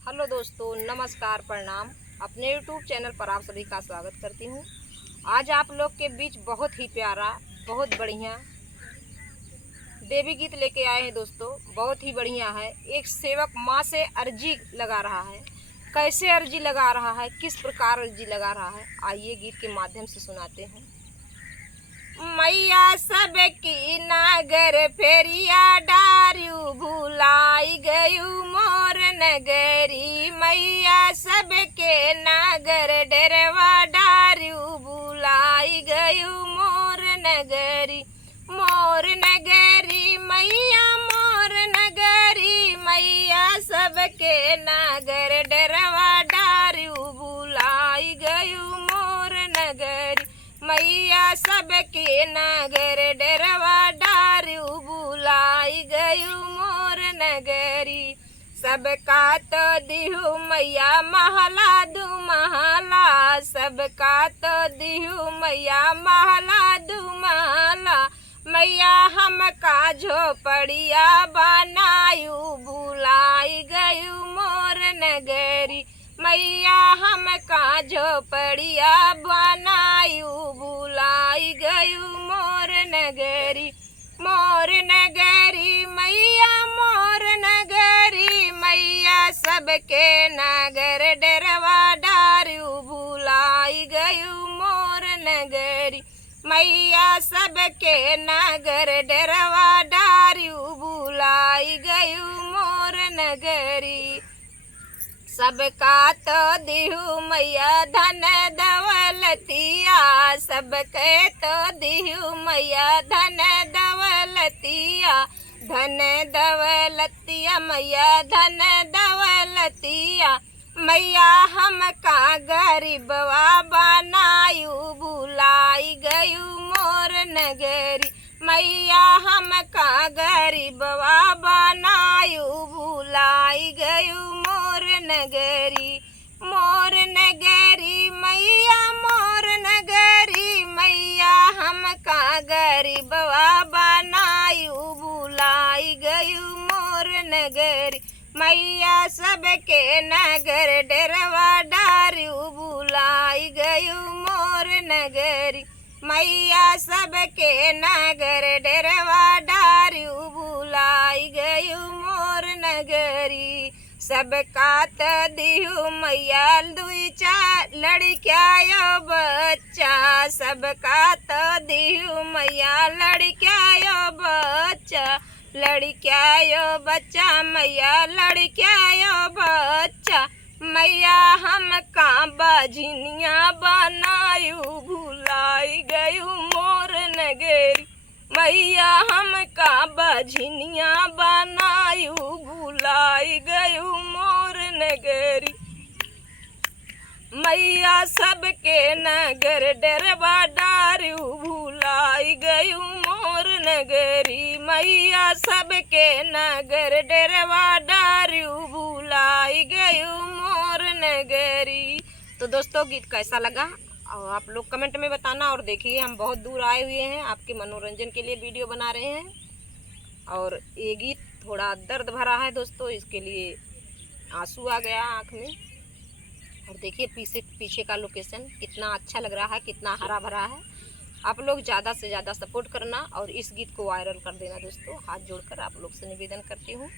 Hello दोस्तों, नमस्कार, प्रणाम। अपने यूट्यूब चैनल पर आप सभी का स्वागत करती हूँ। आज आप लोग के बीच बहुत ही प्यारा, बहुत बढ़िया देवी गीत लेके आए हैं दोस्तों। बहुत ही बढ़िया है। एक सेवक माँ से अर्जी लगा रहा है। कैसे अर्जी लगा रहा है, किस प्रकार अर्जी लगा रहा है, आइए गीत के माध्यम से सुनाते हैं। मैया सबकी नागर फेरिया डारियू भुलाई गयू मोर नगरी। मैया सबके नागर डेरवा डारियू भुलाई गयू मोर नगरी। मोर नगरी मैया मोर नगरी, मैया सबके नागर डेरवा डारियू भुलाई गयू मोर नगरी। मैया सबके नागर डेरवा डारियू भुलाई गयू मोर नगरी। सबका तो दिहु मैया महला दू महला, सबका तो दिहु मैया महला दू महला। मैया हमका झोपड़िया बनायू भुलाई गयू मोर नगरी। मैया हमका झोपड़िया बनायू भुलाई गयू मोर नगरी। मोर नगरी मैया मोर नगरी, मैया सबके नागर डेरवा डारियू भुलाई गयू मोर नगरी। मैया सबके नागर डेरवा डारियू भुलाई गयू मोर नगरी। सबका तो दिहु मैया धन दौलतिया, सबके तो दिहु मैया धन दौलतिया। धन दौलतिया मैया धन दौलतिया, मैया हमका गरीबवा बनायू भुलाई गयू मोर नगरी। मैया हमका गरीबवा बनायू भुलाई गयू मोर नगरी। मोर नगरी मैया मोर नगरी, मैया हमका गरीबवा बनायू भुलाई गयू मोर नगरी। मैया सबके नगर डेरवा डारियू भुलाई गयू मोर नगरी। मैया सबके नगर डेरवा डारियू भुलाई गयू मोर नगरी। सबका तो दिहु मैया दुई चार लड़किया यो बच्चा, सबका तो दिहु मैया लड़किया यो बच्चा। लड़किया यो बच्चा मैया लड़किया यो बच्चा। मैया हमका बाझिनिया बनायू भुलाई गयू मोर नगरी। मैया हमका बाझिनिया बनायू भुलाई गयू मोर नगरी। मैया सबके नगर डेरवा डारियू भुलाई गयू मोर नगरी। मैया सबके नगर डेरवा डारियू भुलाई गयू मोर नगरी। तो दोस्तों, गीत कैसा लगा और आप लोग कमेंट में बताना। और देखिए, हम बहुत दूर आए हुए हैं, आपके मनोरंजन के लिए वीडियो बना रहे हैं। और ये गीत थोड़ा दर्द भरा है दोस्तों, इसके लिए आंसू आ गया आँख में। और देखिए पीछे का लोकेशन कितना अच्छा लग रहा है, कितना हरा भरा है। आप लोग ज़्यादा से ज़्यादा सपोर्ट करना और इस गीत को वायरल कर देना दोस्तों। हाथ जोड़कर आप लोग से निवेदन करती हूँ।